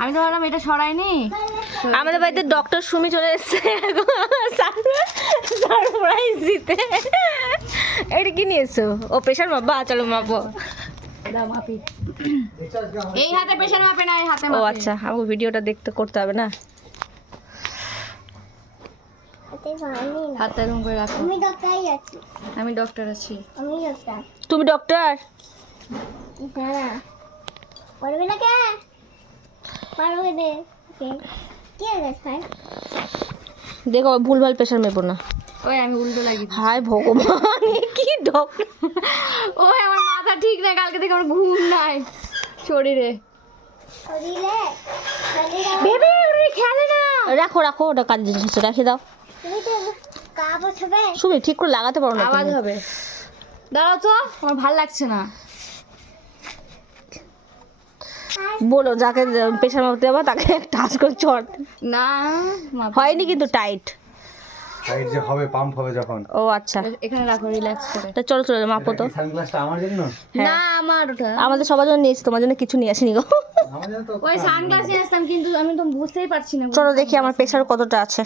আমি তো ভাবলাম এটা সরাইনি। আমাদের বাড়িতে ডক্টর সুমি চলে এসেছে সারপ্রাইজ দিতে। এটা কি নিয়েছো? ও প্রেশার মাপবা? চলো মাপো। দাও মাপি। এই হাতে প্রেশার মাপে না, এই হাতে ও মাপে। আচ্ছা, আমাকে ভিডিওটা দেখতে করতে হবে না। হাতটা এরকম করে রাখো। আমি ডক্টরই আছি। আমি ডক্টর আছি। আমি ডক্টর। তুমি ডক্টর? না পারবে না কে? পারবে দে। কে কে আছে? দেখো ভুলভাল প্রেশার মেপো না। ওই আমি উল্টো লাগি। হায় ভগবান, এ কি ডক্টর! ওই আমার মাথা ঠিক নাই, কালকে থেকে আমার ঘুম নাই শরীরে। শরীরে শরীরে বেবি ওরে খেলে না। রাখো রাখো, ওটা কাজ জিনিস আছে, রেখে দাও। তুমি তো কাবো ছবে। সুমি ঠিক করে লাগাতে পারো না আওয়াজ তুমি। হবে। দাঁড়াও তো, আমার ভাল লাগছে না। বলো যাকে প্রেশার মাপতে যাবো তাকে টাচ করে চড়। না মাপ। হয়নি কিন্তু টাইট। সাইড যে হবে পাম্প হবে যখন। ও আচ্ছা, এখানে রাখো রিল্যাক্স করে। তা চলো চলো মাপো তো। সানগ্লাসটা আমার জন্য? হ্যাঁ। না আমার ওটা। আমাদের সবার জন্য নিয়েছি, তোমার জন্য কিছু নিয়ে আসিনি গো। আমার জন্য তো ওই সানগ্লাস নিয়ে আসতাম কিন্তু আমি তো বুঝতেই পারছি না। চলো দেখি আমার প্রেশার কতটা আছে।